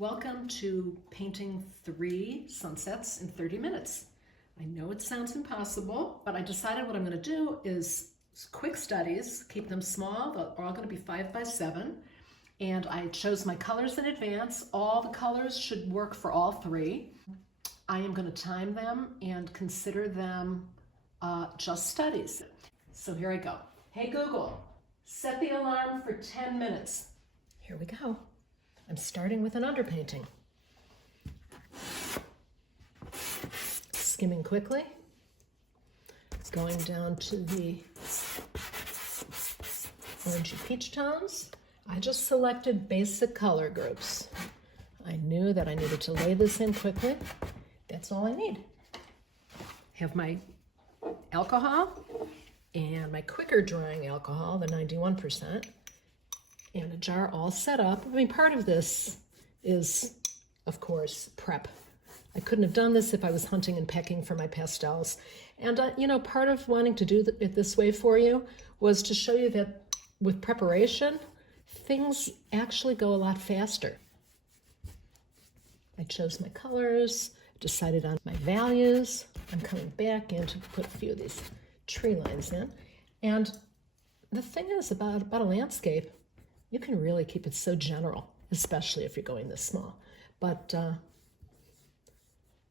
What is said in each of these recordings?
Welcome to painting 3 sunsets in 30 minutes. I know it sounds impossible, but I decided what I'm going to do is quick studies, keep them small. They're all going to be 5 by 7. And I chose my colors in advance. All the colors should work for all 3. I am going to time them and consider them just studies. So here I go. Hey Google, set the alarm for 10 minutes. Here we go. I'm starting with an underpainting. Skimming quickly. Going down to the orangey peach tones. I just selected basic color groups. I knew that I needed to lay this in quickly. That's all I need. Have my alcohol and my quicker drying alcohol, the 91%, and a jar all set up. I mean, part of this is, of course, prep. I couldn't have done this if I was hunting and pecking for my pastels. And, you know, part of wanting to do it this way for you was to show you that with preparation, things actually go a lot faster. I chose my colors, decided on my values. I'm coming back in to put a few of these tree lines in. And the thing is about a landscape, you can really keep it so general, especially if you're going this small. But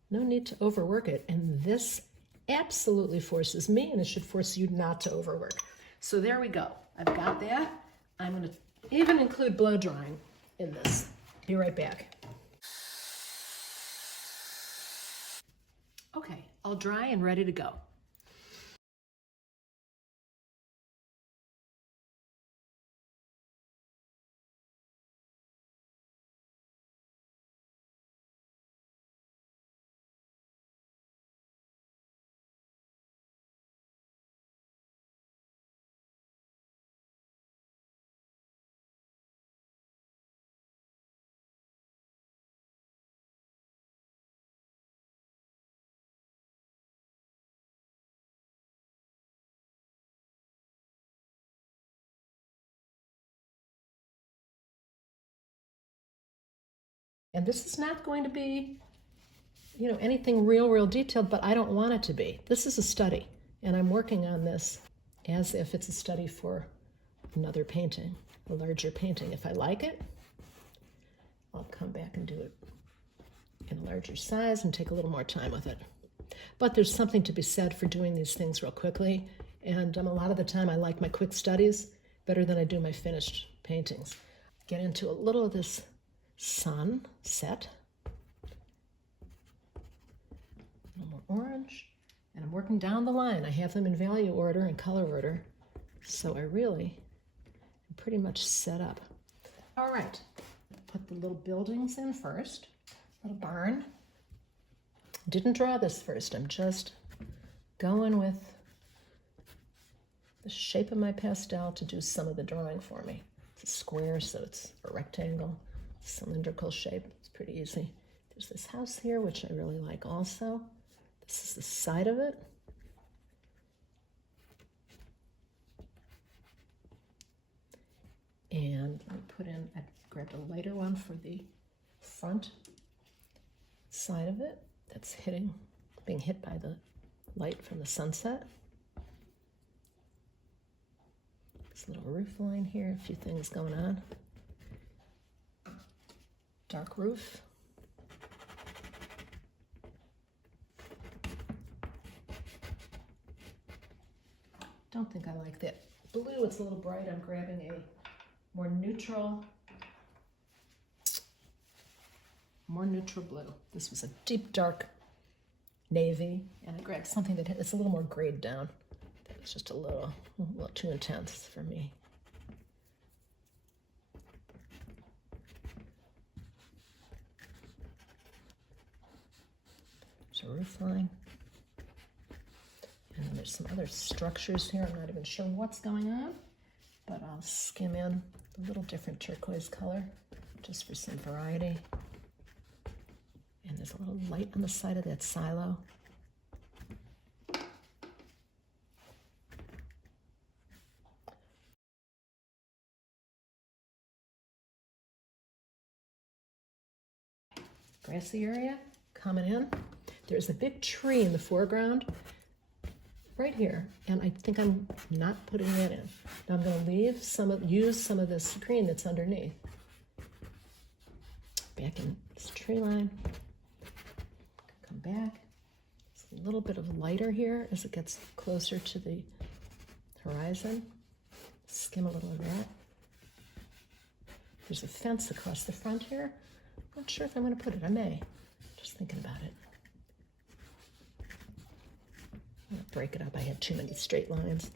no need to overwork it. And this absolutely forces me, and it should force you not to overwork. So there we go. I've got that. I'm going to even include blow drying in this. Be right back. Okay, all dry and ready to go. And this is not going to be, you know, anything real detailed, but I don't want it to be. This is a study, and I'm working on this as if it's a study for another painting, a larger painting. If I like it, I'll come back and do it in a larger size and take a little more time with it. But there's something to be said for doing these things real quickly, and a lot of the time I like my quick studies better than I do my finished paintings. Get into a little of this sunset, a little more orange, and I'm working down the line. I have them in value order and color order, so I really am pretty much set up. All right, put the little buildings in first, little barn. Didn't draw this first, I'm just going with the shape of my pastel to do some of the drawing for me. It's a square, so it's a rectangle. Cylindrical shape. It's pretty easy. There's this house here, which I really like also. This is the side of it. And let me put in, I grabbed a lighter one for the front side of it. That's being hit by the light from the sunset. This little roof line here, a few things going on. Dark roof. Don't think I like that blue. It's a little bright. I'm grabbing a more neutral blue. This was a deep dark navy, and I grabbed something that it's a little more grayed down. That was just a little too intense for me. A roof line, and then there's some other structures here. I'm not even sure what's going on, but I'll skim in a little different turquoise color just for some variety. And there's a little light on the side of that silo. grassy area coming in. There's a big tree in the foreground right here, and I think I'm not putting that in. Now I'm going to use some of this green that's underneath. Back in this tree line. Come back. It's a little bit of lighter here as it gets closer to the horizon. Skim a little of that. There's a fence across the front here. Not sure if I'm going to put it. I may. Just thinking about it. I'm going to break it up. I had too many straight lines.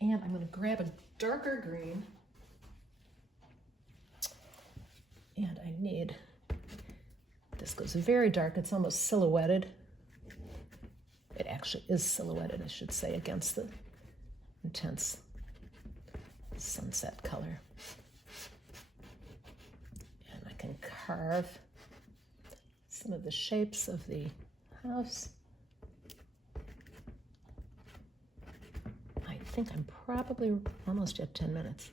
And I'm going to grab a darker green. And I need, this goes very dark. It's almost silhouetted. It actually is silhouetted, I should say, against the intense sunset color. And I can carve some of the shapes of the house. I think I'm probably almost at 10 minutes.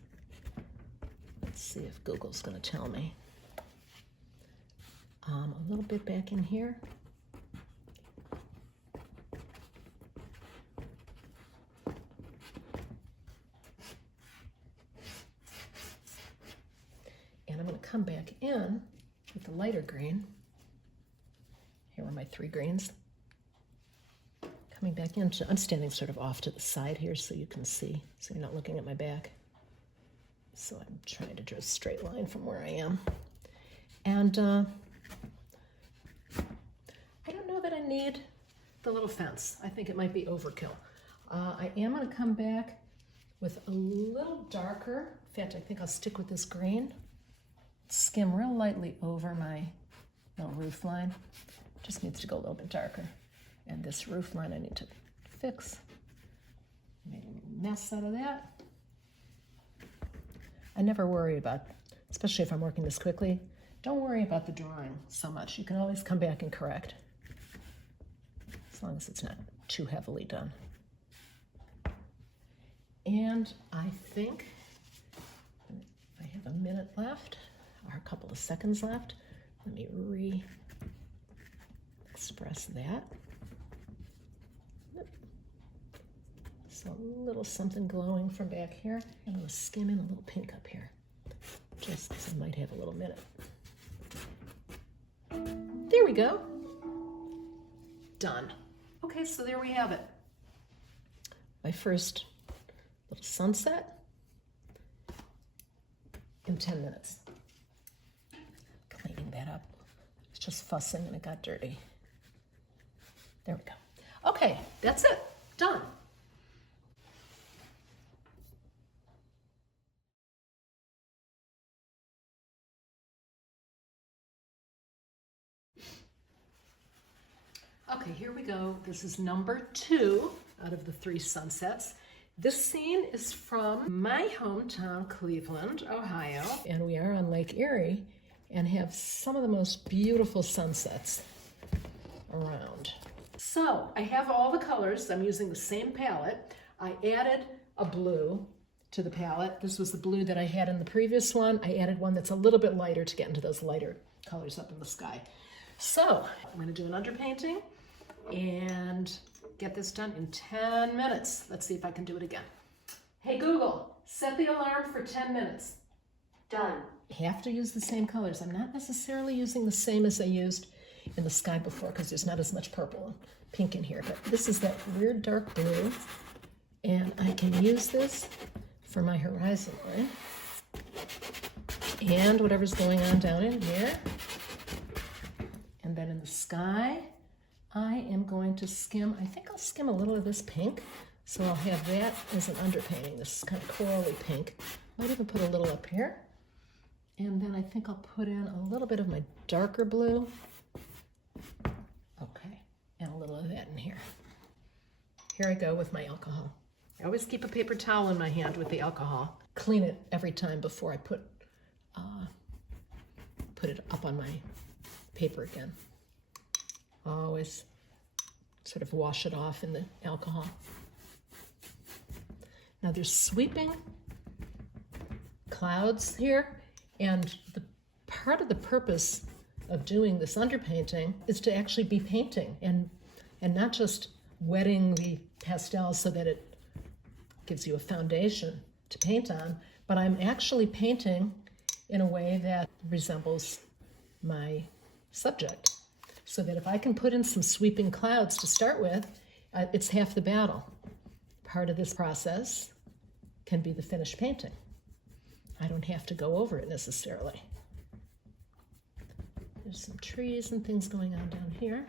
Let's see if Google's going to tell me. A little bit back in here. And I'm going to come back in with the lighter green. Here are my 3 greens. Coming back in, I'm standing sort of off to the side here so you can see, so you're not looking at my back. So I'm trying to draw a straight line from where I am. And I don't know that I need the little fence. I think it might be overkill. I am going to come back with a little darker. In fact, I think I'll stick with this green. Skim real lightly over my little roof line. Just needs to go a little bit darker. And this roof line I need to fix. Made a mess out of that. I never worry about, especially if I'm working this quickly, don't worry about the drawing so much. You can always come back and correct, as long as it's not too heavily done. And I think I have a minute left, or a couple of seconds left. Let me re-express that. So a little something glowing from back here. I'm going to skim in a little pink up here, just because I might have a little minute. There we go. Done. Okay, so there we have it. My first little sunset in 10 minutes. Cleaning that up. It's just fussing and it got dirty. There we go. Okay, that's it. Done. Okay, here we go. This is number 2 out of the 3 sunsets. This scene is from my hometown, Cleveland, Ohio, and we are on Lake Erie and have some of the most beautiful sunsets around. So I have all the colors. I'm using the same palette. I added a blue to the palette. This was the blue that I had in the previous one. I added one that's a little bit lighter to get into those lighter colors up in the sky. So I'm going to do an underpainting and get this done in 10 minutes. Let's see if I can do it again. Hey Google, set the alarm for 10 minutes. Done. I have to use the same colors. I'm not necessarily using the same as I used in the sky before because there's not as much purple and pink in here, but this is that weird dark blue, and I can use this for my horizon line and whatever's going on down in here. And then in the sky, I am going to skim, I think I'll skim a little of this pink, so I'll have that as an underpainting, this kind of corally pink. Might even put a little up here. And then I think I'll put in a little bit of my darker blue. Okay, and a little of that in here. Here I go with my alcohol. I always keep a paper towel in my hand with the alcohol. Clean it every time before I put it up on my paper again. Always sort of wash it off in the alcohol. Now there's sweeping clouds here, and the part of the purpose of doing this underpainting is to actually be painting and not just wetting the pastels so that it gives you a foundation to paint on, but I'm actually painting in a way that resembles my subject. So that if I can put in some sweeping clouds to start with, it's half the battle. Part of this process can be the finished painting. I don't have to go over it necessarily. There's some trees and things going on down here.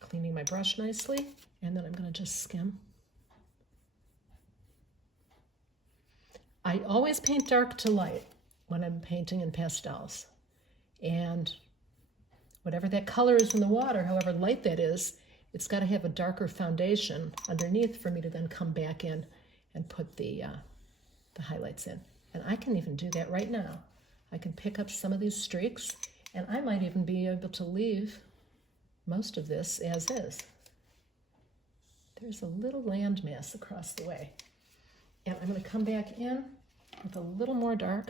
Cleaning my brush nicely, and then I'm going to just skim. I always paint dark to light when I'm painting in pastels. And whatever that color is in the water, however light that is, it's got to have a darker foundation underneath for me to then come back in and put the highlights in. And I can even do that right now. I can pick up some of these streaks, and I might even be able to leave most of this as is. There's a little landmass across the way. And I'm going to come back in with a little more dark.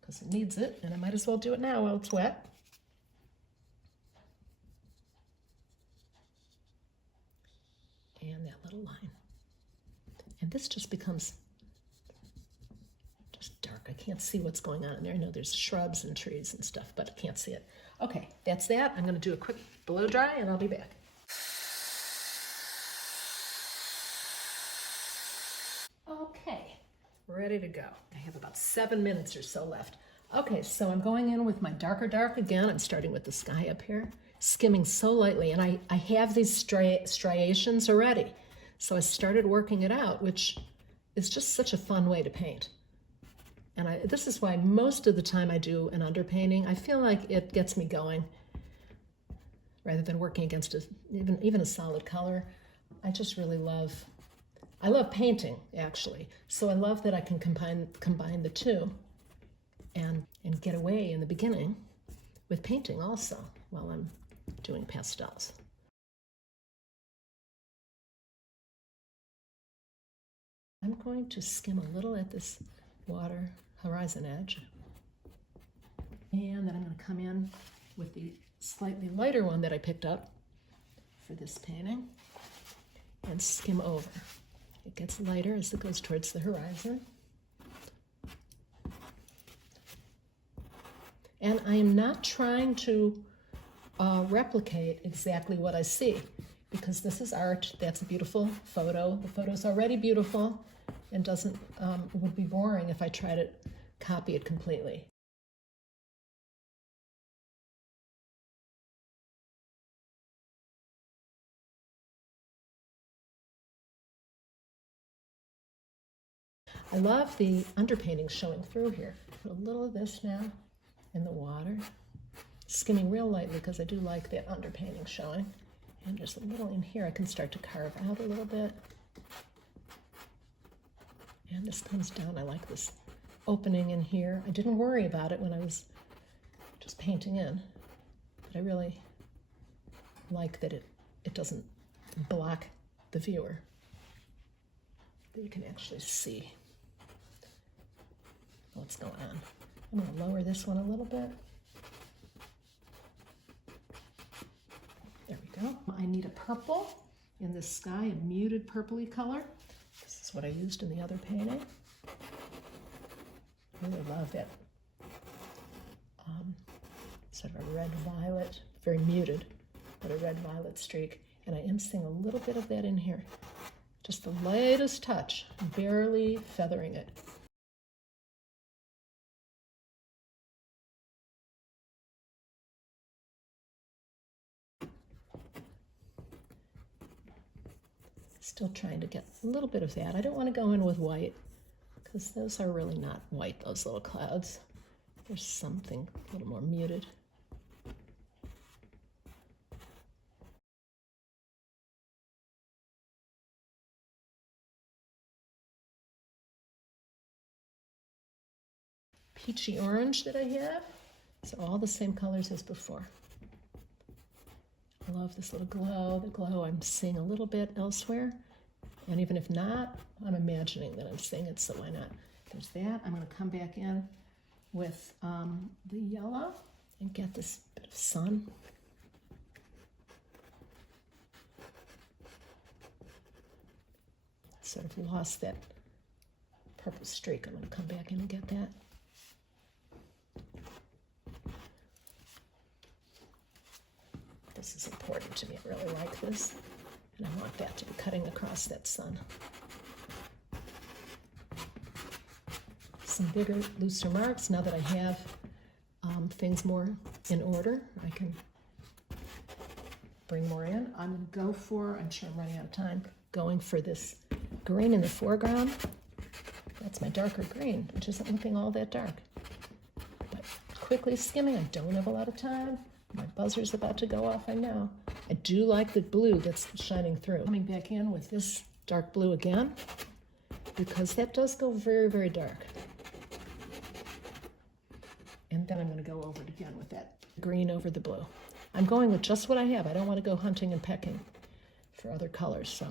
Because it needs it, and I might as well do it now while it's wet. And that little line. And this just becomes just dark. I can't see what's going on in there. I know there's shrubs and trees and stuff, but I can't see it. Okay, that's that. I'm going to do a quick blow dry, and I'll be back. Okay, ready to go. I have about 7 minutes or so left. Okay, so I'm going in with my darker dark again. I'm starting with the sky up here, skimming so lightly, and I have these striations already. So I started working it out, which is just such a fun way to paint. And this is why most of the time I do an underpainting. I feel like it gets me going rather than working against even a solid color. I just really love painting, actually. So I love that I can combine the two and get away in the beginning with painting also while I'm doing pastels. I'm going to skim a little at this water horizon edge, and then I'm going to come in with the slightly lighter one that I picked up for this painting and skim over. It gets lighter as it goes towards the horizon. And I am not trying to replicate exactly what I see, because this is art. That's a beautiful photo. The photo's already beautiful and it would be boring if I tried to copy it completely. I love the underpainting showing through here. Put a little of this now in the water, skimming real lightly because I do like that underpainting showing. And just a little in here, I can start to carve out a little bit. And this comes down. I like this opening in here. I didn't worry about it when I was just painting in, but I really like that it doesn't block the viewer, that you can actually see what's going on. I'm going to lower this one a little bit. There we go. I need a purple in this sky, a muted purpley color. This is what I used in the other painting. I really love that sort of a red-violet, very muted, but a red-violet streak. And I am seeing a little bit of that in here. Just the lightest touch, barely feathering it. Still trying to get a little bit of that. I don't want to go in with white because those are really not white, those little clouds. There's something a little more muted. Peachy orange that I have. So all the same colors as before. I love this little glow. The glow I'm seeing a little bit elsewhere. And even if not, I'm imagining that I'm seeing it, so why not? There's that. I'm going to come back in with the yellow and get this bit of sun. Sort of lost that purple streak. I'm going to come back in and get that. This is important to me. I really like this. And I want that to be cutting across that sun. Some bigger, looser marks. Now that I have things more in order, I can bring more in. I'm going to go for, I'm sure I'm running out of time, going for this green in the foreground. That's my darker green, which isn't looking all that dark. But quickly skimming, I don't have a lot of time. My buzzer's about to go off, I know. I do like the blue that's shining through. Coming back in with this dark blue again, because that does go very, very dark. And then I'm going to go over it again with that green over the blue. I'm going with just what I have. I don't want to go hunting and pecking for other colors. So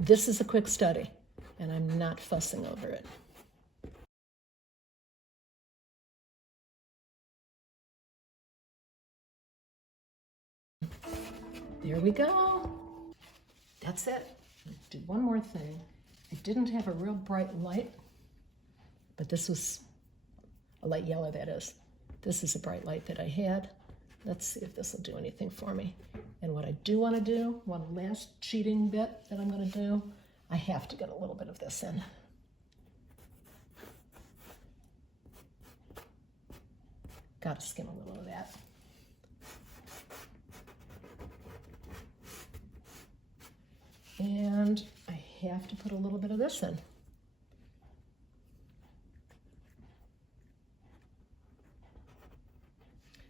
this is a quick study, and I'm not fussing over it. There we go. That's it. I'll do one more thing. I didn't have a real bright light, but this was a light yellow, that is. This is a bright light that I had. Let's see if this will do anything for me. And what I do want to do, one last cheating bit that I'm going to do, I have to get a little bit of this in. Got to skim a little of that. And I have to put a little bit of this in.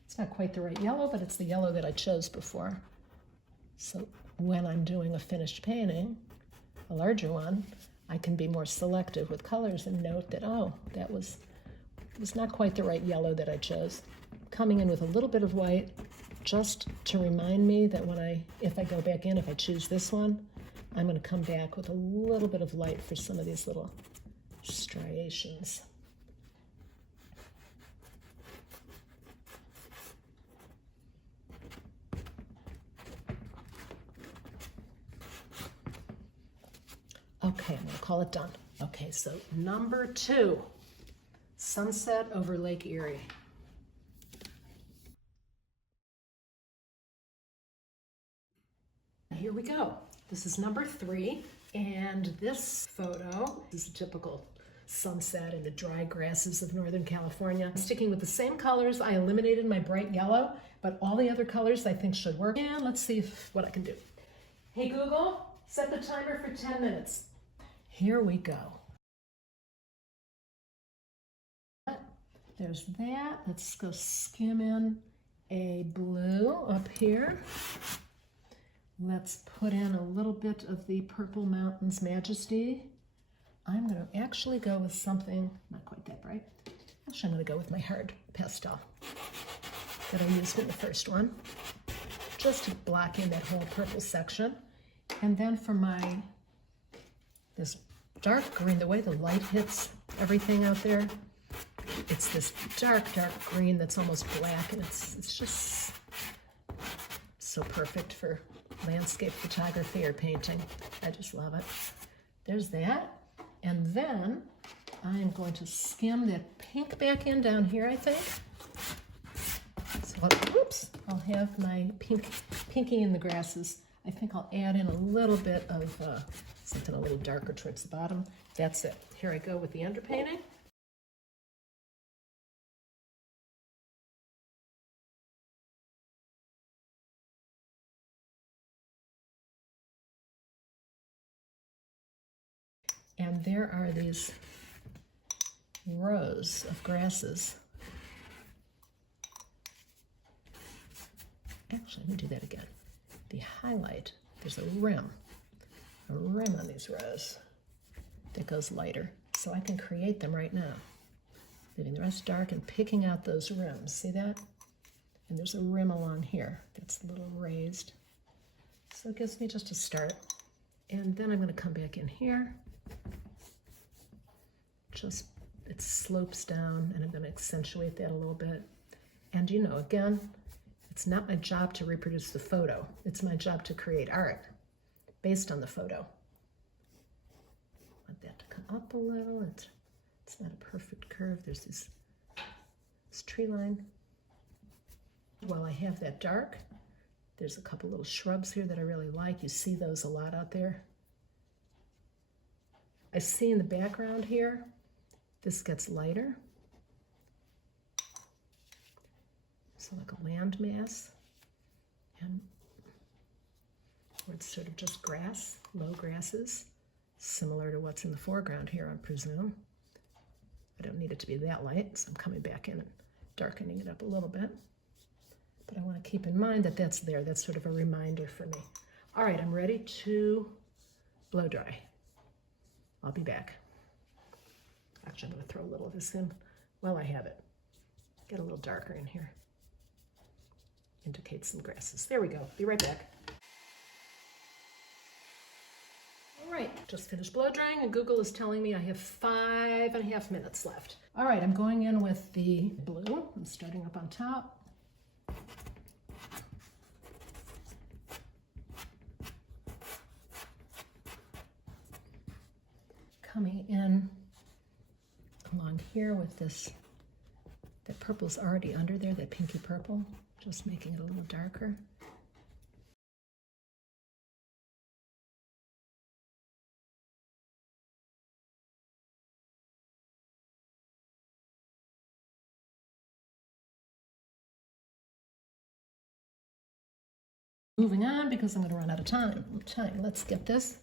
It's not quite the right yellow, but it's the yellow that I chose before. So when I'm doing a finished painting, a larger one, I can be more selective with colors and note that, oh, it was not quite the right yellow that I chose. Coming in with a little bit of white, just to remind me that if I go back in, if I choose this one, I'm going to come back with a little bit of light for some of these little striations. Okay, I'm going to call it done. Okay, so number 2, sunset over Lake Erie. Here we go. This is number 3, and this photo is a typical sunset in the dry grasses of Northern California. I'm sticking with the same colors. I eliminated my bright yellow, but all the other colors I think should work. And let's see what I can do. Hey Google, set the timer for 10 minutes. Here we go. There's that. Let's go skim in a blue up here. Let's put in a little bit of the Purple Mountains Majesty. I'm going to actually go with something not quite that bright. Actually, I'm going to go with my hard pastel that I used in the first one, just to block in that whole purple section. And then for this dark green, the way the light hits everything out there, it's this dark, dark green that's almost black, and it's just so perfect for landscape photography or painting. I just love it. There's that. And then I'm going to skim that pink back in down here, I think. So, I'll have my pinky in the grasses. I think I'll add in a little bit of something a little darker towards the bottom. That's it. Here I go with the underpainting. And there are these rows of grasses. Actually, let me do that again. The highlight, there's a rim on these rows that goes lighter. So I can create them right now, leaving the rest dark and picking out those rims. See that? And there's a rim along here that's a little raised. So it gives me just a start. And then I'm going to come back in here. Just, it slopes down, and I'm going to accentuate that a little bit. And you know, again, it's not my job to reproduce the photo. It's my job to create art based on the photo. I want that to come up a little. It's not a perfect curve. There's this tree line. While I have that dark, there's a couple little shrubs here that I really like. You see those a lot out there. I see in the background here, this gets lighter. So like a landmass, and where it's sort of just grass, low grasses, similar to what's in the foreground here, I presume. I don't need it to be that light, so I'm coming back in and darkening it up a little bit. But I want to keep in mind that that's there. That's sort of a reminder for me. All right, I'm ready to blow dry. I'll be back. Actually, I'm going to throw a little of this in while I have it. Get a little darker in here. Indicate some grasses. There we go. Be right back. All right, just finished blow drying, and Google is telling me I have 5.5 minutes left. All right, I'm going in with the blue. I'm starting up on top. Coming in along here with this, that purple's already under there, that pinky purple, just making it a little darker. Moving on because I'm going to run out of time. Let's get this.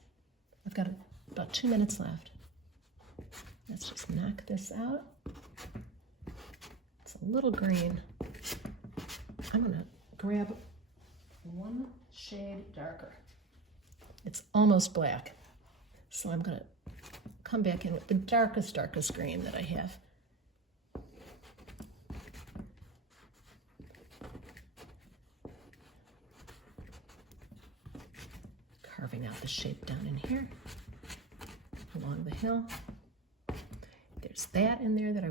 I've got about 2 minutes left. Let's just knock this out. It's a little green. I'm going to grab one shade darker. It's almost black. So I'm going to come back in with the darkest green that I have. Carving out the shape down in here along the hill. There's that in there that I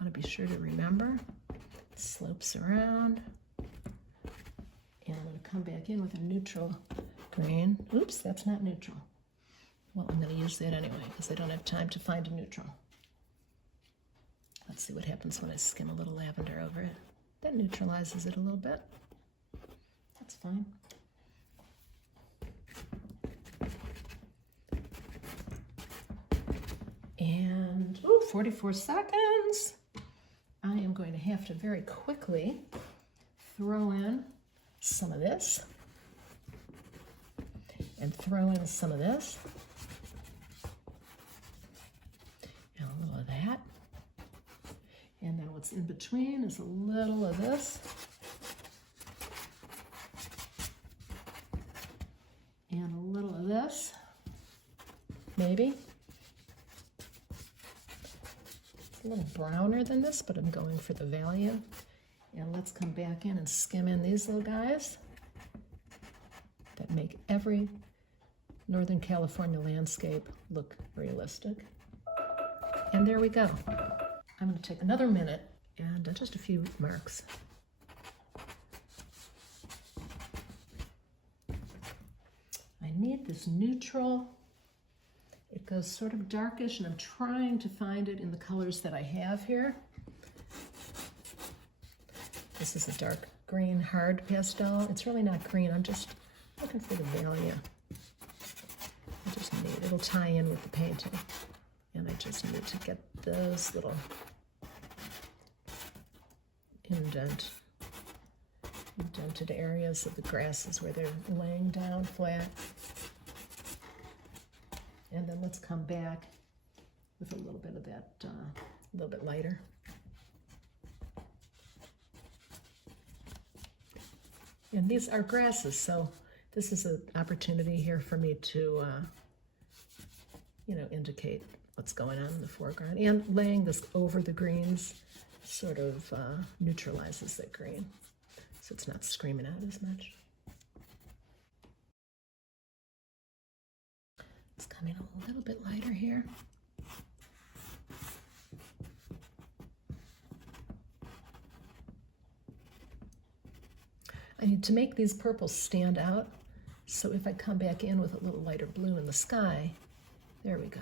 want to be sure to remember. It slopes around. And I'm going to come back in with a neutral green. Oops, that's not neutral. Well, I'm going to use that anyway because I don't have time to find a neutral. Let's see what happens when I skim a little lavender over it. That neutralizes it a little bit. That's fine. And 44 seconds. I am going to have to very quickly throw in some of this and throw in some of this and a little of that. And then what's in between is a little of this and a little of this, maybe. A little browner than this, but I'm going for the value. And let's come back in and skim in these little guys that make every Northern California landscape look realistic. And there we go. I'm going to take another minute and just a few marks. I need this neutral. It goes sort of darkish, and I'm trying to find it in the colors that I have here. This is a dark green hard pastel. It's really not green. I'm just looking for the value. I just need, it'll tie in with the painting. And I just need to get those little indented areas of the grasses where they're laying down flat. And then let's come back with a little bit of that, a little bit lighter. And these are grasses, so this is an opportunity here for me to, indicate what's going on in the foreground. And laying this over the greens sort of neutralizes that green, so it's not screaming out as much. It's coming a little bit lighter here. I need to make these purples stand out. So if I come back in with a little lighter blue in the sky, there we go.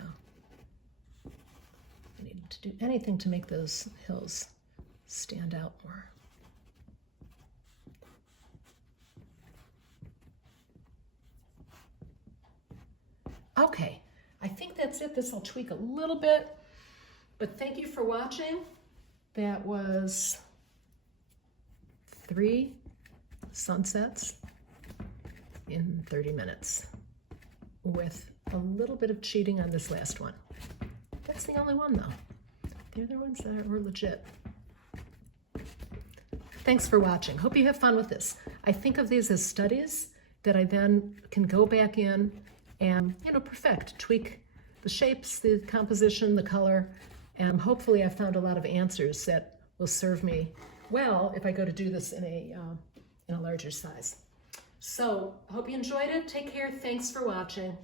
I need to do anything to make those hills stand out more. Okay, I think that's it. This I'll tweak a little bit, but thank you for watching. That was 3 sunsets in 30 minutes with a little bit of cheating on this last one. That's the only one though. The other ones that were legit. Thanks for watching. Hope you have fun with this. I think of these as studies that I then can go back in and, perfect, tweak the shapes, the composition, the color, and hopefully I found a lot of answers that will serve me well if I go to do this in a larger size. So, hope you enjoyed it. Take care. Thanks for watching.